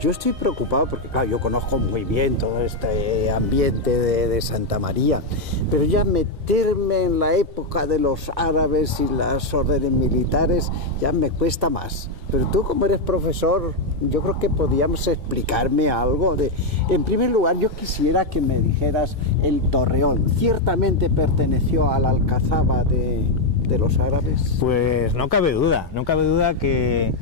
Yo estoy preocupado porque, claro, yo conozco muy bien todo este ambiente de Santa María, pero ya meterme en la época de los árabes y las órdenes militares ya me cuesta más. Pero tú, como eres profesor, yo creo que podíamos explicarme algo de... En primer lugar, yo quisiera que me dijeras el Torreón. ¿Ciertamente perteneció a la alcazaba de los árabes? Pues no cabe duda que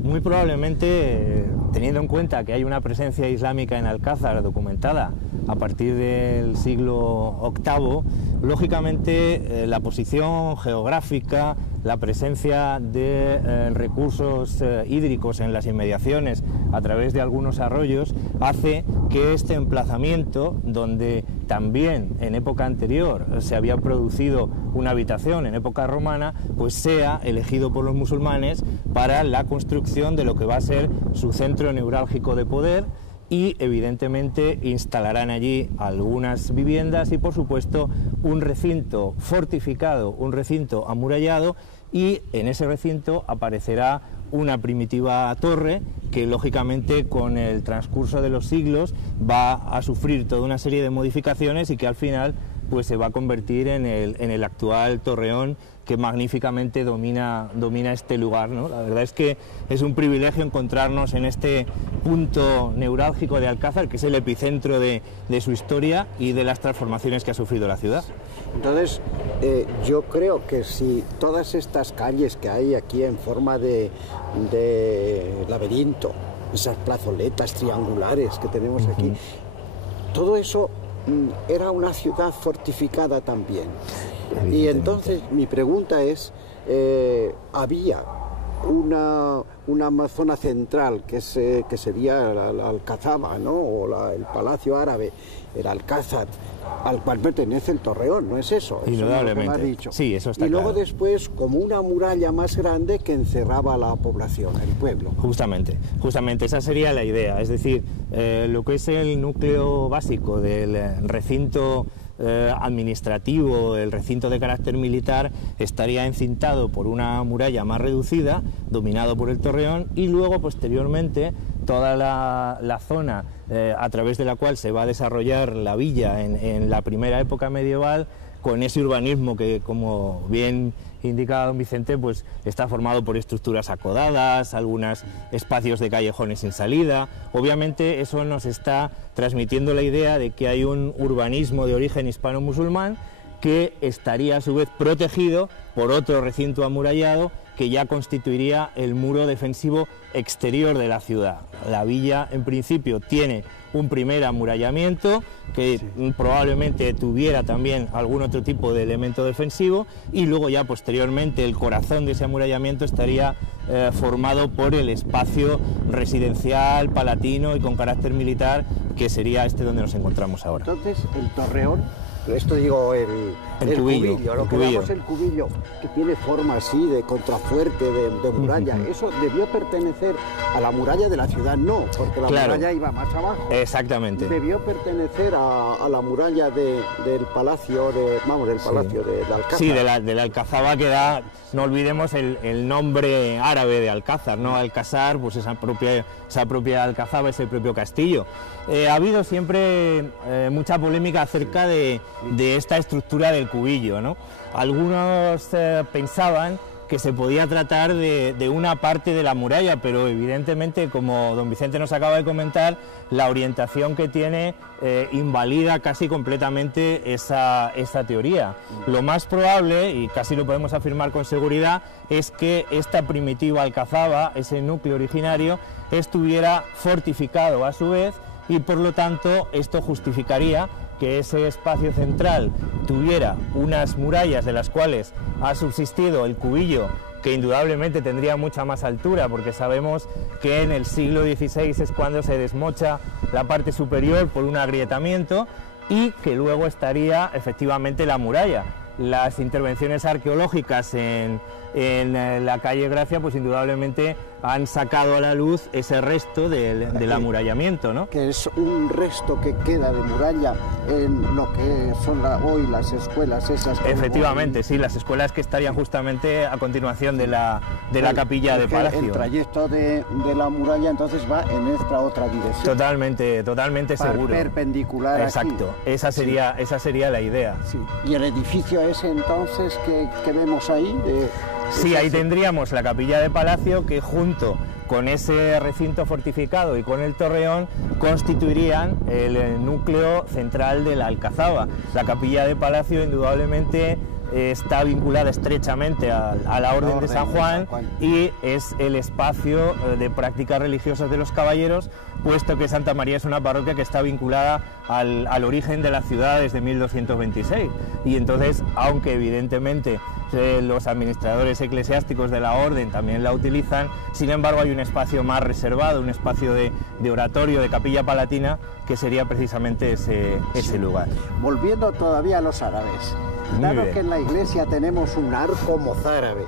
muy probablemente, teniendo en cuenta que hay una presencia islámica en Alcázar documentada a partir del siglo VIII, lógicamente la posición geográfica, la presencia de recursos hídricos en las inmediaciones a través de algunos arroyos hace que este emplazamiento, donde también en época anterior se había producido una habitación en época romana, pues sea elegido por los musulmanes para la construcción de lo que va a ser su centro neurálgico de poder, y evidentemente instalarán allí algunas viviendas y por supuesto un recinto fortificado, un recinto amurallado, y en ese recinto aparecerá una primitiva torre que lógicamente con el transcurso de los siglos va a sufrir toda una serie de modificaciones y que al final pues se va a convertir en el actual torreón que magníficamente domina este lugar, ¿no? La verdad es que es un privilegio encontrarnos en este punto neurálgico de Alcázar, que es el epicentro de su historia y de las transformaciones que ha sufrido la ciudad. Entonces, yo creo que si todas estas calles que hay aquí en forma de laberinto, esas plazoletas triangulares que tenemos aquí, todo eso era una ciudad fortificada también. Y entonces mi pregunta es, había una zona central que sería la Alcazaba, ¿no? O el Palacio Árabe, el Alcázar, al cual pertenece el Torreón, ¿no es eso? Indudablemente. Eso es lo que me has dicho. Sí, eso está y luego claro. Después como una muralla más grande que encerraba a la población, el pueblo. Justamente esa sería la idea, es decir, lo que es el núcleo básico del recinto administrativo, el recinto de carácter militar, estaría encintado por una muralla más reducida, dominado por el Torreón, y luego posteriormente toda la zona a través de la cual se va a desarrollar la villa en la primera época medieval, con ese urbanismo que, como bien indicaba don Vicente, pues está formado por estructuras acodadas, algunos espacios de callejones sin salida. Obviamente eso nos está transmitiendo la idea de que hay un urbanismo de origen hispano-musulmán que estaría a su vez protegido por otro recinto amurallado que ya constituiría el muro defensivo exterior de la ciudad. La villa en principio tiene un primer amurallamiento que probablemente tuviera también algún otro tipo de elemento defensivo, y luego ya posteriormente el corazón de ese amurallamiento estaría formado por el espacio residencial, palatino y con carácter militar, que sería este donde nos encontramos ahora. Entonces el Torreón, esto digo el cubillo, lo que llamamos el cubillo, que tiene forma así de contrafuerte, de muralla, eso debió pertenecer a la muralla de la ciudad, no, porque la muralla iba más abajo. Exactamente. Debió pertenecer a la muralla del palacio, del palacio de Alcázar. Sí, de la Alcazaba, que da, no olvidemos el nombre árabe de Alcázar, ¿no? Alcázar, pues esa propia Alcazaba, ese propio castillo. Ha habido siempre mucha polémica acerca de esta estructura del cubillo, ¿no? Algunos pensaban que se podía tratar de una parte de la muralla, pero evidentemente, como don Vicente nos acaba de comentar, la orientación que tiene invalida casi completamente esa teoría. Lo más probable, y casi lo podemos afirmar con seguridad, es que esta primitiva alcazaba, ese núcleo originario, estuviera fortificado a su vez, y por lo tanto esto justificaría que ese espacio central tuviera unas murallas de las cuales ha subsistido el cubillo, que indudablemente tendría mucha más altura, porque sabemos que en el siglo XVI es cuando se desmocha la parte superior por un agrietamiento, y que luego estaría efectivamente la muralla. las intervenciones arqueológicas en la calle Gracia, pues indudablemente han sacado a la luz ese resto del amurallamiento, ¿no? Que es un resto que queda de muralla en lo que son hoy las escuelas esas. Efectivamente, sí, las escuelas que estarían justamente a continuación de la capilla de Palacio. El trayecto de la muralla entonces va en esta otra dirección. Totalmente seguro. Perpendicular. Exacto, aquí. esa sería la idea. Sí. ¿Y el edificio ese entonces que vemos ahí? Sí, ahí tendríamos la capilla de Palacio, que junto con ese recinto fortificado y con el torreón constituirían el núcleo central de la Alcazaba. La capilla de Palacio indudablemente está vinculada estrechamente a la Orden de San Juan y es el espacio de prácticas religiosas de los caballeros, puesto que Santa María es una parroquia que está vinculada al origen de la ciudad desde 1226. Y entonces, aunque evidentemente los administradores eclesiásticos de la Orden también la utilizan, sin embargo hay un espacio más reservado, un espacio de oratorio, de capilla palatina, que sería precisamente ese lugar. Volviendo todavía a los árabes. Dado que en la iglesia tenemos un arco mozárabe,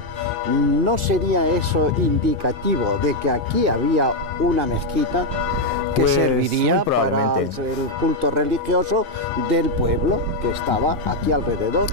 ¿no sería eso indicativo de que aquí había una mezquita que pues, serviría para el culto religioso del pueblo que estaba aquí alrededor?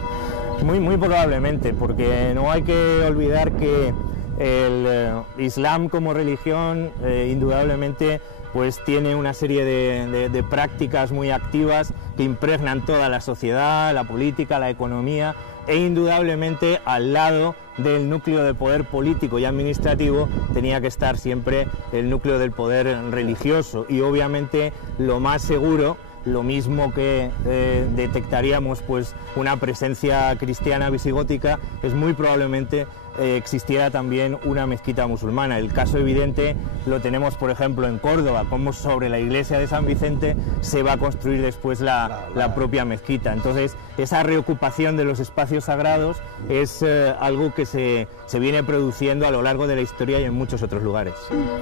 Muy probablemente, porque no hay que olvidar que el Islam como religión indudablemente pues tiene una serie de prácticas muy activas que impregnan toda la sociedad, la política, la economía, e indudablemente al lado del núcleo de poder político y administrativo tenía que estar siempre el núcleo del poder religioso, y obviamente lo más seguro, lo mismo que detectaríamos pues una presencia cristiana visigótica, es muy probablemente existiera también una mezquita musulmana. El caso evidente lo tenemos, por ejemplo, en Córdoba, como sobre la iglesia de San Vicente se va a construir después la propia mezquita. Entonces, esa reocupación de los espacios sagrados es algo que se viene produciendo a lo largo de la historia y en muchos otros lugares.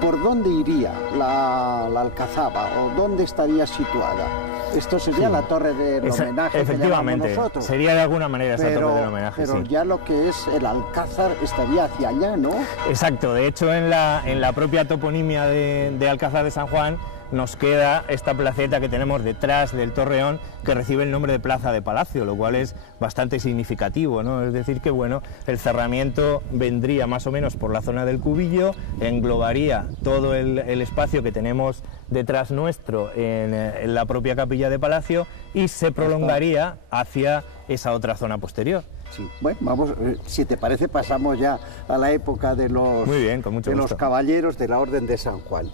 ¿Por dónde iría la Alcazaba o dónde estaría situada? Esto sería la torre del homenaje. Efectivamente, que nosotros. Sería de alguna manera esa torre del homenaje. Pero sí. Ya lo que es el Alcázar estaría hacia allá, ¿no? Exacto, de hecho en la propia toponimia de Alcázar de San Juan nos queda esta placeta que tenemos detrás del torreón, que recibe el nombre de Plaza de Palacio, lo cual es bastante significativo, ¿no? Es decir que bueno, el cerramiento vendría más o menos por la zona del Cubillo, englobaría todo el espacio que tenemos detrás nuestro en la propia capilla de Palacio y se prolongaría hacia esa otra zona posterior. Sí. Bueno, vamos, si te parece, pasamos ya a la época de los, muy bien, con mucho gusto, los caballeros de la Orden de San Juan.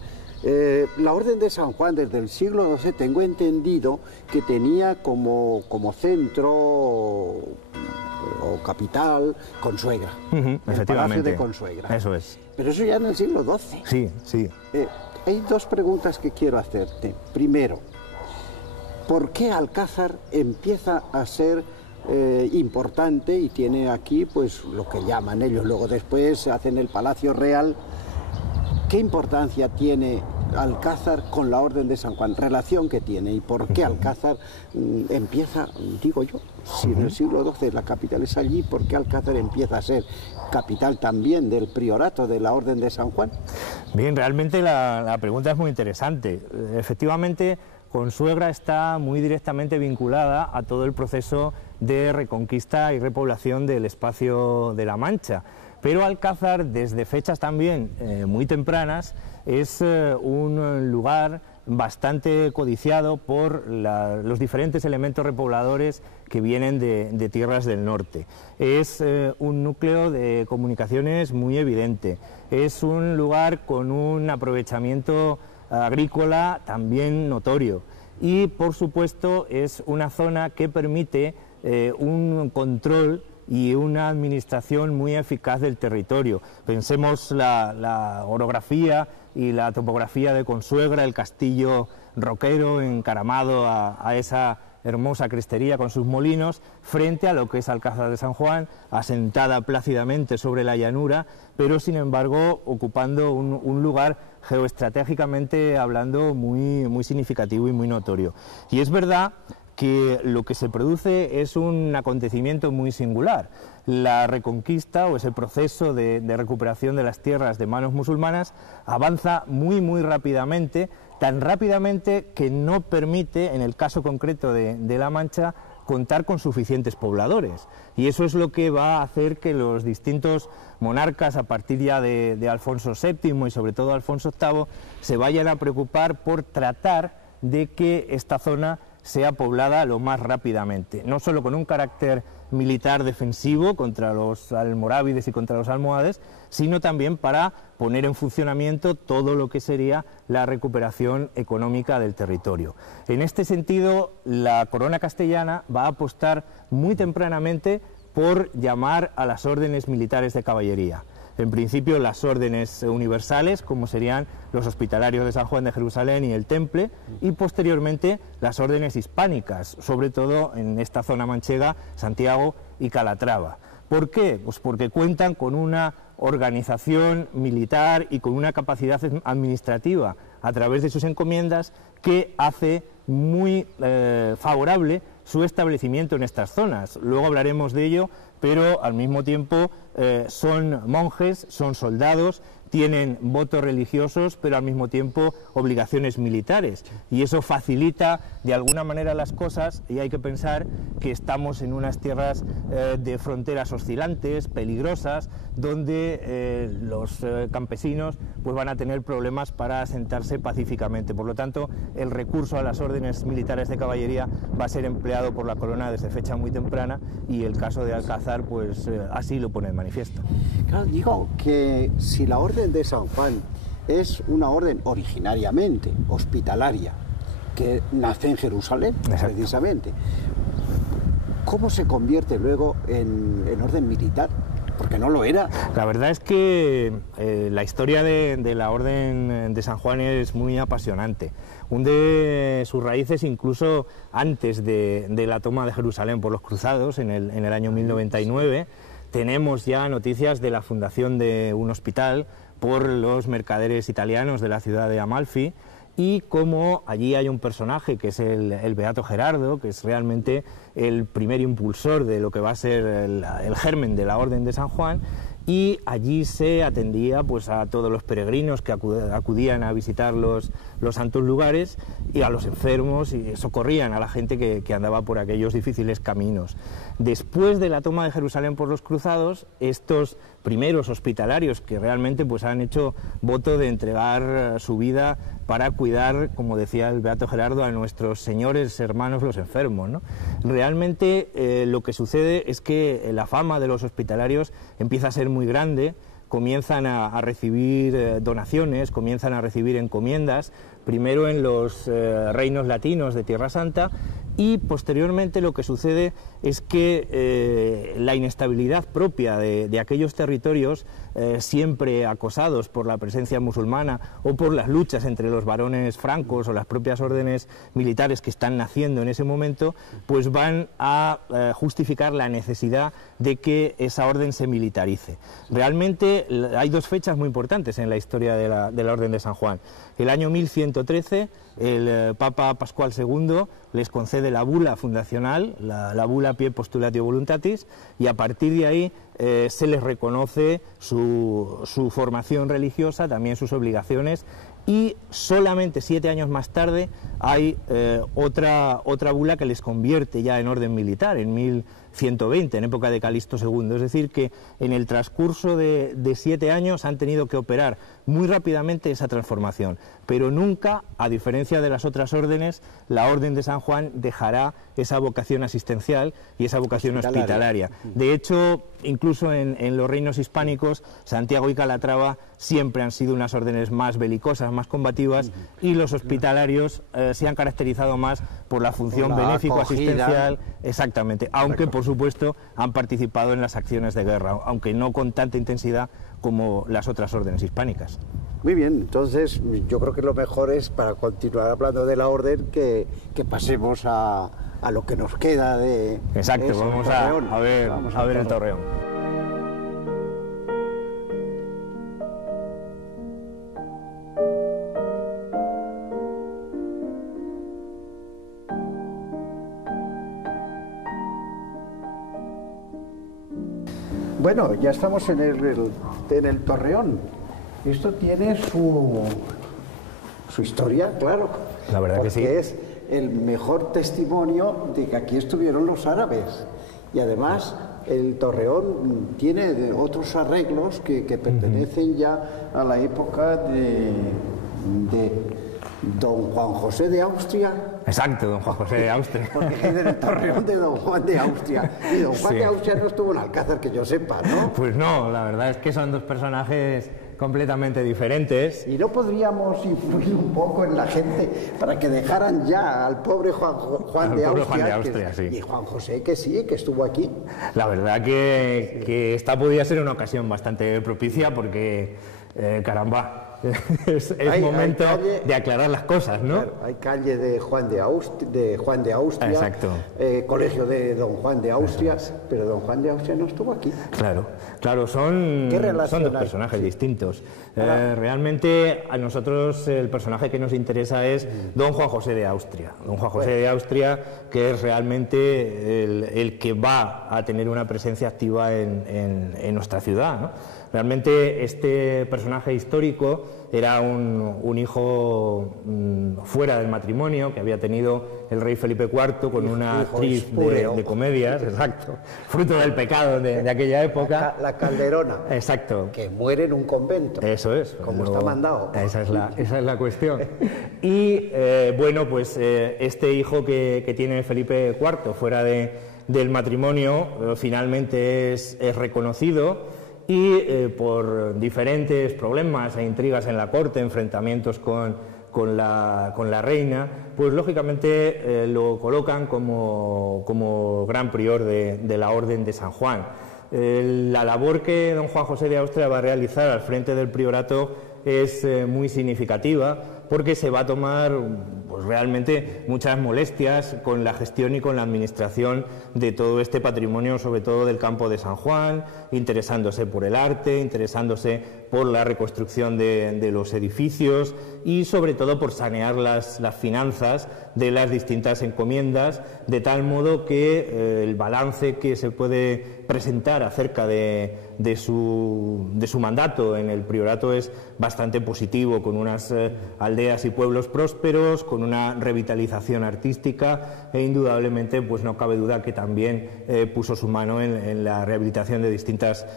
La Orden de San Juan desde el siglo XII tengo entendido que tenía como centro o capital Consuegra, el Palacio de Consuegra. Eso es. Pero eso ya en el siglo XII. Sí, sí. Hay dos preguntas que quiero hacerte. Primero, ¿por qué Alcázar empieza a ser importante y tiene aquí pues lo que llaman ellos, luego después hacen el Palacio Real? ¿Qué importancia tiene Alcázar con la Orden de San Juan? ¿Relación que tiene? ¿Y por qué Alcázar empieza, digo yo, si en el siglo XII la capital es allí, por qué Alcázar empieza a ser capital también del priorato de la Orden de San Juan? Bien, realmente la pregunta es muy interesante. Efectivamente, Consuegra está muy directamente vinculada a todo el proceso de reconquista y repoblación del espacio de la Mancha. Pero Alcázar, desde fechas también muy tempranas, es un lugar bastante codiciado por los diferentes elementos repobladores que vienen de tierras del norte. Es un núcleo de comunicaciones muy evidente, es un lugar con un aprovechamiento agrícola también notorio y, por supuesto, es una zona que permite un control y una administración muy eficaz del territorio. Pensemos la orografía y la topografía de Consuegra, el castillo roquero encaramado a esa hermosa crestería con sus molinos, frente a lo que es Alcázar de San Juan, asentada plácidamente sobre la llanura, pero sin embargo ocupando un lugar geoestratégicamente hablando muy significativo y muy notorio. Y es verdad que lo que se produce es un acontecimiento muy singular. La reconquista o ese proceso de recuperación de las tierras de manos musulmanas avanza muy rápidamente, tan rápidamente que no permite, en el caso concreto de La Mancha, contar con suficientes pobladores. Y eso es lo que va a hacer que los distintos monarcas, a partir ya de Alfonso VII y sobre todo Alfonso VIII, se vayan a preocupar por tratar de que esta zona sea poblada lo más rápidamente, no solo con un carácter militar defensivo contra los almorávides y contra los almohades, sino también para poner en funcionamiento todo lo que sería la recuperación económica del territorio. En este sentido, la corona castellana va a apostar muy tempranamente por llamar a las órdenes militares de caballería. En principio las órdenes universales, como serían los hospitalarios de San Juan de Jerusalén y el Temple, y posteriormente las órdenes hispánicas, sobre todo en esta zona manchega, Santiago y Calatrava. ¿Por qué? Pues porque cuentan con una organización militar y con una capacidad administrativa a través de sus encomiendas que hace muy favorable su establecimiento en estas zonas. Luego hablaremos de ello, pero al mismo tiempo son monjes, son soldados, tienen votos religiosos, pero al mismo tiempo obligaciones militares. Y eso facilita de alguna manera las cosas, y hay que pensar que estamos en unas tierras de fronteras oscilantes, peligrosas, donde los campesinos pues van a tener problemas para asentarse pacíficamente. Por lo tanto, el recurso a las órdenes militares de caballería va a ser empleado por la corona desde fecha muy temprana, y el caso de Alcázar pues así lo pone de manifiesto. Claro, digo que si la orden de San Juan es una orden originariamente hospitalaria que nace en Jerusalén, exacto, precisamente, ¿cómo se convierte luego en orden militar? Porque no lo era. La verdad es que la historia de la Orden de San Juan es muy apasionante. Hunde sus raíces incluso antes de la toma de Jerusalén por los cruzados en el año 1099. Tenemos ya noticias de la fundación de un hospital por los mercaderes italianos de la ciudad de Amalfi, y como allí hay un personaje que es el Beato Gerardo, que es realmente el primer impulsor de lo que va a ser el germen de la Orden de San Juan, y allí se atendía pues a todos los peregrinos que acudían a visitar los santos lugares, y a los enfermos, y socorrían a la gente que andaba por aquellos difíciles caminos. Después de la toma de Jerusalén por los cruzados, estos primeros hospitalarios que realmente pues han hecho voto de entregar su vida para cuidar, como decía el Beato Gerardo, a nuestros señores hermanos los enfermos, ¿no? Realmente lo que sucede es que la fama de los hospitalarios empieza a ser muy grande, comienzan a recibir donaciones, comienzan a recibir encomiendas, primero en los reinos latinos de Tierra Santa, y posteriormente lo que sucede es que la inestabilidad propia de aquellos territorios, siempre acosados por la presencia musulmana o por las luchas entre los varones francos o las propias órdenes militares que están naciendo en ese momento, pues van a justificar la necesidad de que esa orden se militarice. Realmente hay dos fechas muy importantes en la historia de la Orden de San Juan. El año 1113, el Papa Pascual II les concede la bula fundacional, la bula Pie Postulatio Voluntatis, y a partir de ahí se les reconoce su formación religiosa, también sus obligaciones, y solamente 7 años más tarde hay otra bula que les convierte ya en orden militar, en 1120, en época de Calixto II. Es decir, que en el transcurso de 7 años han tenido que operar muy rápidamente esa transformación, pero nunca, a diferencia de las otras órdenes, la Orden de San Juan dejará esa vocación asistencial y esa vocación hospitalaria. De hecho, incluso en los reinos hispánicos, Santiago y Calatrava siempre han sido unas órdenes más belicosas, más combativas, y los hospitalarios se han caracterizado más por la función benéfico-asistencial, exactamente, aunque por supuesto han participado en las acciones de guerra, aunque no con tanta intensidad como las otras órdenes hispánicas. Muy bien, entonces yo creo que lo mejor es, para continuar hablando de la orden, que pasemos a lo que nos queda de... Exacto, vamos a ver el Torreón. Bueno, ya estamos en el Torreón. Esto tiene su historia, claro. La verdad que sí. Porque es el mejor testimonio de que aquí estuvieron los árabes. Y además el Torreón tiene otros arreglos que pertenecen ya a la época de don Juan José de Austria. Exacto, don Juan José de Austria. Porque es del Torreón de don Juan de Austria. Y don Juan de Austria no estuvo en Alcázar, que yo sepa, ¿no? Pues no, la verdad es que son dos personajes completamente diferentes. ¿Y no podríamos influir un poco en la gente para que dejaran ya al pobre Juan de Austria, sí. Y Juan José, que sí, que estuvo aquí? La verdad que esta podría ser una ocasión bastante propicia porque, caramba, es momento de aclarar las cosas, ¿no? Claro, hay calle de Juan de Austria, exacto. Colegio de don Juan de Austria, pero don Juan de Austria no estuvo aquí. Claro, son dos personajes distintos. Realmente a nosotros el personaje que nos interesa es don Juan José de Austria. Don Juan José de Austria, que es realmente el que va a tener una presencia activa en nuestra ciudad, ¿no? Realmente este personaje histórico era un hijo fuera del matrimonio que había tenido el rey Felipe IV con una actriz de comedias, exacto, fruto del pecado de aquella época. La Calderona. Exacto. Que muere en un convento. Eso es. Como está mandado. Esa es la cuestión. Y bueno, pues este hijo que tiene Felipe IV fuera del matrimonio finalmente es reconocido. Y por diferentes problemas e intrigas en la corte, enfrentamientos con la reina, pues lógicamente lo colocan como gran prior de la Orden de San Juan. La labor que don Juan José de Austria va a realizar al frente del priorato es muy significativa porque se va a tomar pues, realmente muchas molestias con la gestión y con la administración de todo este patrimonio, sobre todo del campo de San Juan, interesándose por el arte, interesándose por la reconstrucción de los edificios y sobre todo por sanear las finanzas de las distintas encomiendas, de tal modo que el balance que se puede presentar acerca de su mandato en el priorato es bastante positivo, con unas aldeas y pueblos prósperos, con una revitalización artística e indudablemente pues no cabe duda que también puso su mano en la rehabilitación de distintas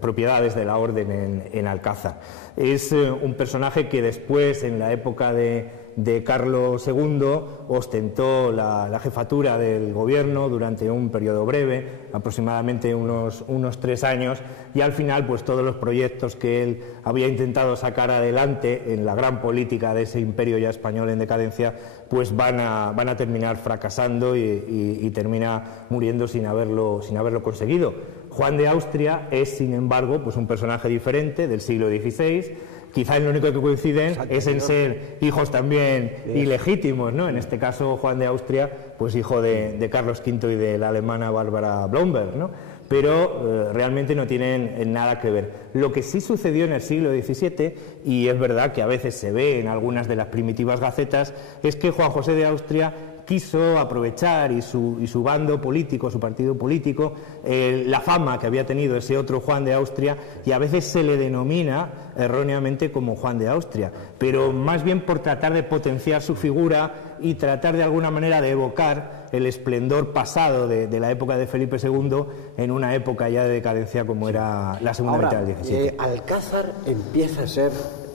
propiedades de la orden en Alcázar. Es un personaje que después, en la época de Carlos II, ostentó la jefatura del gobierno durante un periodo breve, aproximadamente unos 3 años, y al final pues todos los proyectos que él había intentado sacar adelante en la gran política de ese imperio ya español en decadencia pues van a terminar fracasando y termina muriendo sin haberlo conseguido. Juan de Austria es, sin embargo, pues un personaje diferente del siglo XVI. Quizá lo único que coinciden es en ser hijos también ilegítimos, ¿no? En este caso, Juan de Austria, pues hijo de Carlos V y de la alemana Bárbara Blomberg, ¿no? Pero realmente no tienen nada que ver. Lo que sí sucedió en el siglo XVII, y es verdad que a veces se ve en algunas de las primitivas gacetas, es que Juan José de Austria quiso aprovechar y su bando político, su partido político, la fama que había tenido ese otro Juan de Austria, y a veces se le denomina erróneamente como Juan de Austria, pero más bien por tratar de potenciar su figura y tratar de alguna manera de evocar el esplendor pasado de la época de Felipe II en una época ya de decadencia como era la segunda mitad del XVII. Alcázar empieza a ser,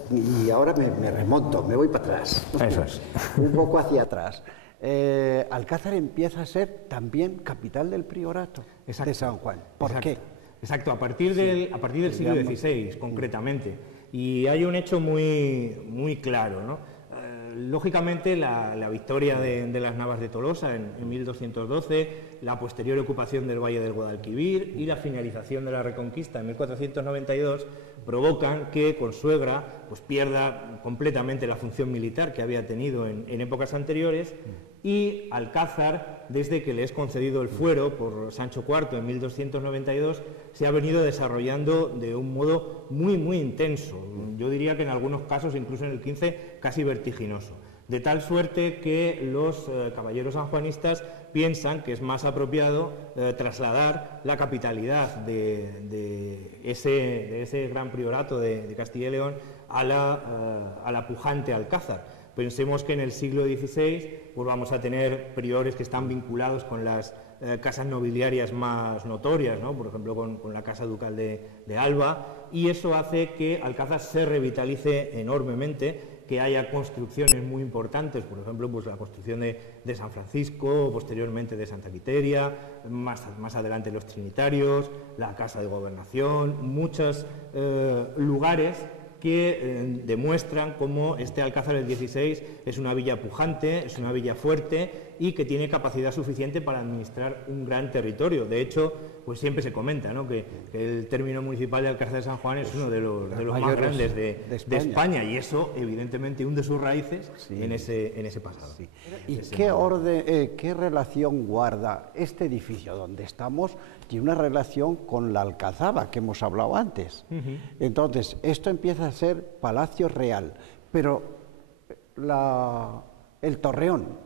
y ahora me remonto, me voy para atrás. Eso es. Un poco hacia atrás. Alcázar empieza a ser también capital del priorato de San Juan. ¿Por qué? Exacto, a partir del siglo XVI, concretamente. Y hay un hecho muy claro, ¿no? Lógicamente, la victoria de las Navas de Tolosa en 1212, la posterior ocupación del Valle del Guadalquivir y la finalización de la Reconquista en 1492 provocan que Consuegra pues, pierda completamente la función militar que había tenido en épocas anteriores, y Alcázar, desde que le es concedido el fuero por Sancho IV en 1292, se ha venido desarrollando de un modo muy intenso. Yo diría que en algunos casos, incluso en el XV, casi vertiginoso. de tal suerte que los caballeros sanjuanistas piensan que es más apropiado trasladar la capitalidad de ese gran priorato de Castilla y León a la pujante Alcázar. Pensemos que en el siglo XVI pues vamos a tener priores que están vinculados con las casas nobiliarias más notorias, ¿no? Por ejemplo con la Casa Ducal de Alba, y eso hace que Alcázar se revitalice enormemente, que haya construcciones muy importantes, por ejemplo pues la construcción de San Francisco, posteriormente de Santa Quiteria, más adelante los Trinitarios, la Casa de Gobernación, muchos lugares que demuestran cómo este Alcázar del XVI es una villa pujante, es una villa fuerte y que tiene capacidad suficiente para administrar un gran territorio. De hecho, pues siempre se comenta, ¿no?, que el término municipal de Alcázar de San Juan es uno de los más grandes de España, y eso evidentemente hunde sus raíces en ese pasado. Sí. ¿Y qué relación guarda este edificio donde estamos? Tiene una relación con la Alcazaba que hemos hablado antes. Entonces, esto empieza a ser Palacio Real, pero el Torreón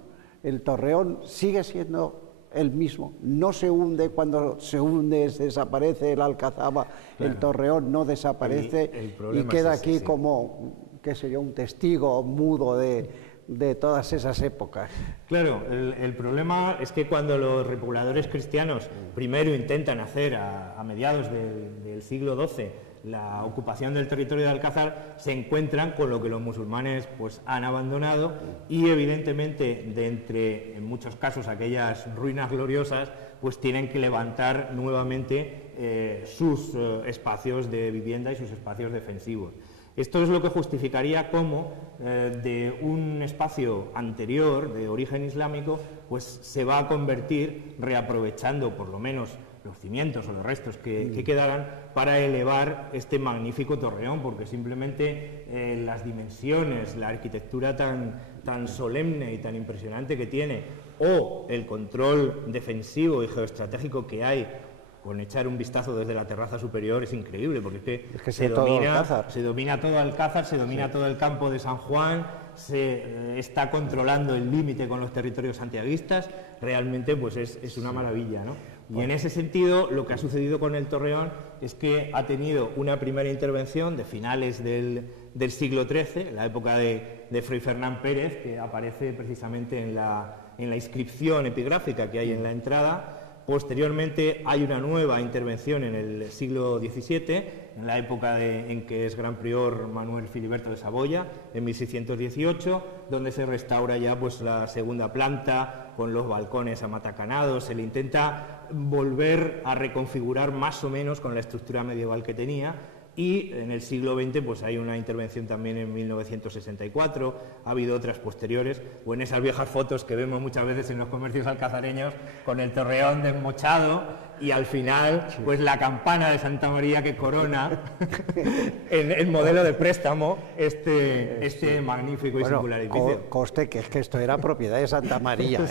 sigue siendo el mismo, no se hunde, cuando se hunde se desaparece el Alcazaba, claro. El Torreón no desaparece y queda aquí como, qué sé yo, un testigo mudo de todas esas épocas. Claro, el problema es que cuando los repobladores cristianos primero intentan hacer a mediados del siglo XII la ocupación del territorio de Alcázar, se encuentran con lo que los musulmanes pues han abandonado, y evidentemente de entre, en muchos casos, aquellas ruinas gloriosas, pues tienen que levantar nuevamente sus espacios de vivienda y sus espacios defensivos. Esto es lo que justificaría cómo de un espacio anterior, de origen islámico, pues se va a convertir, reaprovechando por lo menos los cimientos o los restos que quedaran, para elevar este magnífico torreón, porque simplemente las dimensiones, la arquitectura tan solemne y tan impresionante que tiene, o el control defensivo y geoestratégico que hay, con echar un vistazo desde la terraza superior, es increíble, porque es que se domina todo Alcázar, se domina todo el campo de San Juan, se está controlando el límite con los territorios santiaguistas. Realmente pues es una maravilla, ¿no? Y en ese sentido, lo que ha sucedido con el Torreón es que ha tenido una primera intervención de finales del siglo XIII, en la época de Fray Fernán Pérez, que aparece precisamente en la inscripción epigráfica que hay en la entrada. Posteriormente hay una nueva intervención en el siglo XVII, en la época en que es gran prior Manuel Filiberto de Saboya, en 1618, donde se restaura ya pues la segunda planta con los balcones amatacanados. Se le intenta volver a reconfigurar más o menos con la estructura medieval que tenía. Y en el siglo XX pues hay una intervención también en 1964, ha habido otras posteriores, o en esas viejas fotos que vemos muchas veces en los comercios alcazareños con el Torreón desmochado y al final pues la campana de Santa María que corona en el modelo de préstamo este magnífico y singular edificio. Coste que es que esto era propiedad de Santa María,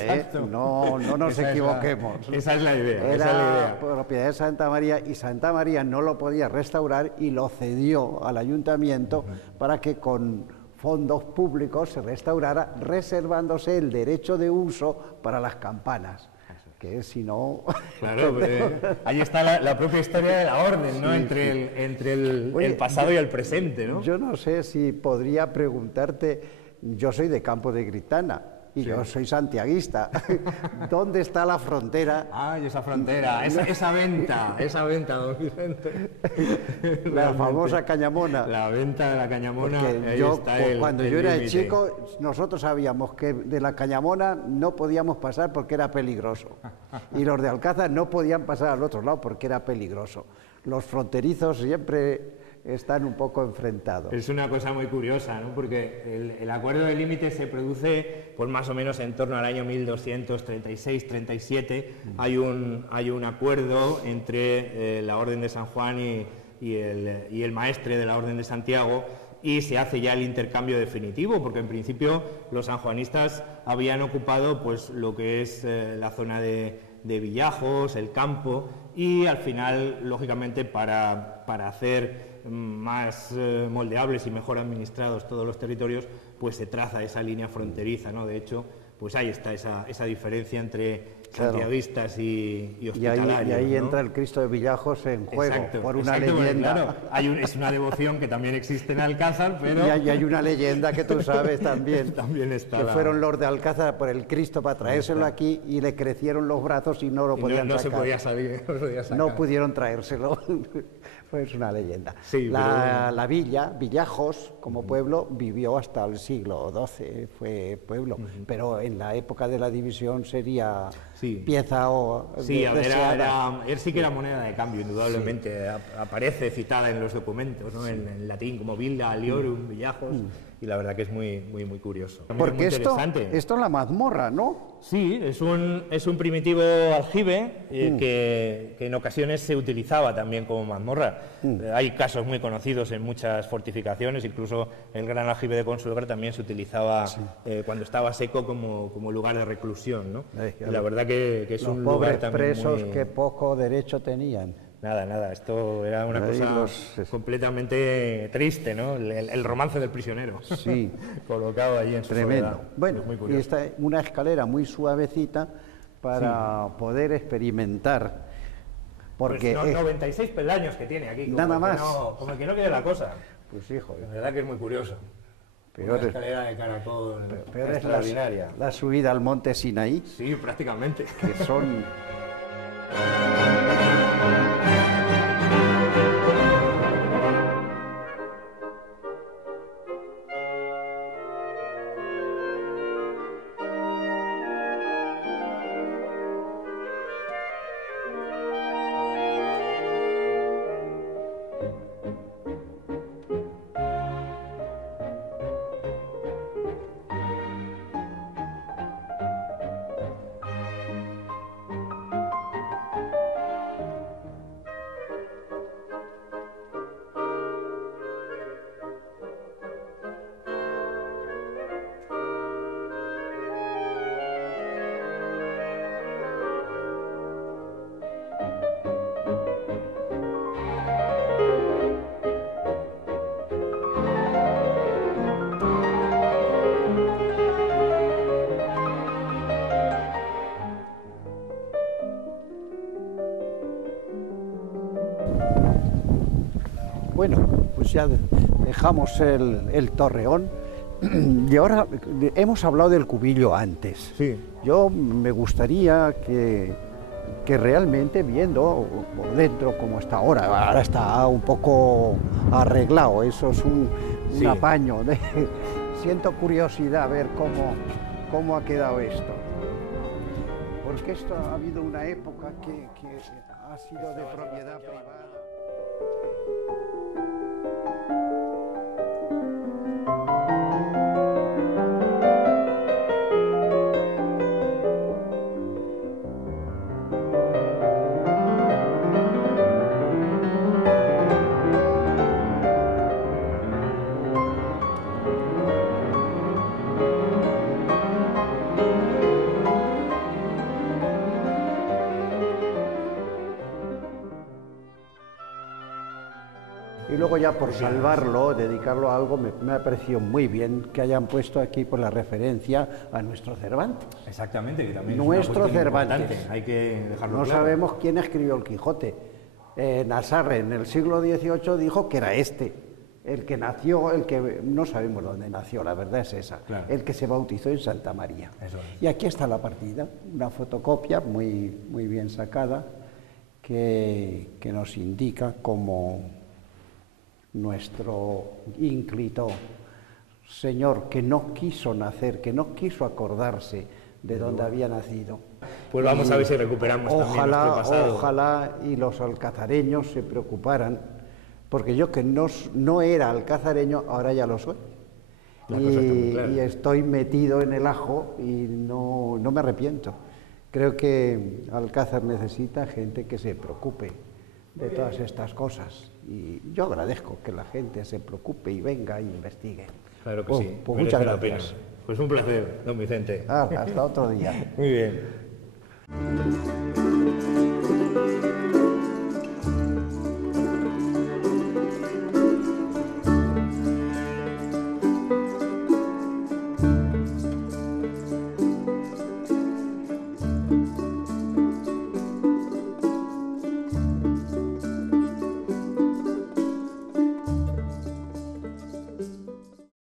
no nos equivoquemos. Esa es la idea. Era propiedad de Santa María, y Santa María no lo podía restaurar y lo cedió al ayuntamiento para que con fondos públicos se restaurara, reservándose el derecho de uso para las campanas. Que si no... Claro, ahí está la propia historia de la orden, ¿no? Entre el pasado y el presente, ¿no? Yo no sé si podría preguntarte, yo soy de Campo de Gritana, y yo soy santiaguista. ¿Dónde está la frontera? Ay, esa frontera, esa venta, don Vicente. La famosa Cañamona. La venta de la Cañamona. Cuando yo era chico, nosotros sabíamos que de la Cañamona no podíamos pasar porque era peligroso. Y los de Alcázar no podían pasar al otro lado porque era peligroso. Los fronterizos siempre están un poco enfrentados. Es una cosa muy curiosa, ¿no? Porque el acuerdo de límite se produce pues más o menos en torno al año 1236-37. Hay un acuerdo entre la Orden de San Juan y el maestre de la Orden de Santiago, y se hace ya el intercambio definitivo, porque en principio los sanjuanistas habían ocupado pues lo que es la zona de Villajos, el campo, y al final, lógicamente, para hacer más moldeables y mejor administrados todos los territorios, pues se traza esa línea fronteriza, ¿no? De hecho, pues ahí está esa diferencia entre santiaguistas y hospitalarios. Y ahí ¿no? entra el Cristo de Villajos en juego, Exacto, por una exacto, leyenda. Claro, es una devoción que también existe en Alcázar, pero... Y hay una leyenda que tú sabes también, también está que fueron los de Alcázar por el Cristo para traérselo aquí y le crecieron los brazos y no lo podían no sacar. se podía sacar. No pudieron traérselo. Pues una leyenda. Sí, la villa, Villajos, como pueblo, vivió hasta el siglo XII, fue pueblo, pero en la época de la división sería pieza o... Sí, él sí que era moneda de cambio, indudablemente. Aparece citada en los documentos, ¿no? En latín, como Villa Aliorum, Villajos, y la verdad que es muy curioso. Porque esto es la mazmorra, ¿no? Sí, es un primitivo aljibe que en ocasiones se utilizaba también como mazmorra. Hay casos muy conocidos en muchas fortificaciones, incluso el gran aljibe de Consuegra también se utilizaba cuando estaba seco como lugar de reclusión, ¿no? Y la verdad que es un lugar también los pobres presos que poco derecho tenían. Nada, esto era una cosa completamente triste, ¿no? El romance del prisionero, colocado allí en su soledad. Bueno, y está una escalera muy suavecita para poder experimentar. Porque pues 96 peldaños que tiene aquí, nada más. Como el que no quiere la cosa. Pues hijo. La verdad que es muy curioso. Una escalera de caracol extraordinaria. La subida al monte Sinaí. Sí, prácticamente. Que son... Bueno, pues ya dejamos el torreón y ahora hemos hablado del cubillo antes. Sí. Yo me gustaría que realmente viendo por dentro como está ahora está un poco arreglado, eso es un apaño. Siento curiosidad a ver cómo ha quedado esto. Porque esto ha habido una época que ha sido de propiedad privada. Y luego ya por salvarlo, dedicarlo a algo, me ha parecido muy bien que hayan puesto aquí por la referencia a nuestro Cervantes. Exactamente, que también nuestro es una Cervantes. Importante. Hay que dejarlo no claro. sabemos quién escribió el Quijote. Nasarre en el siglo XVIII dijo que era este, el que nació, el que no sabemos dónde nació, la verdad es esa, claro. El que se bautizó en Santa María. Eso es. Y aquí está la partida, una fotocopia muy bien sacada que nos indica cómo nuestro ínclito señor, que no quiso nacer, que no quiso acordarse de dónde había nacido. Pues vamos a ver si recuperamos también nuestro pasado. Ojalá y los alcazareños se preocuparan, porque yo que no era alcazareño, ahora ya lo soy. Y estoy metido en el ajo y no me arrepiento. Creo que Alcázar necesita gente que se preocupe de todas estas cosas. Y yo agradezco que la gente se preocupe y venga e investigue. Claro que sí. Pues muchas gracias. Pues un placer, don Vicente. Hasta otro día. Muy bien.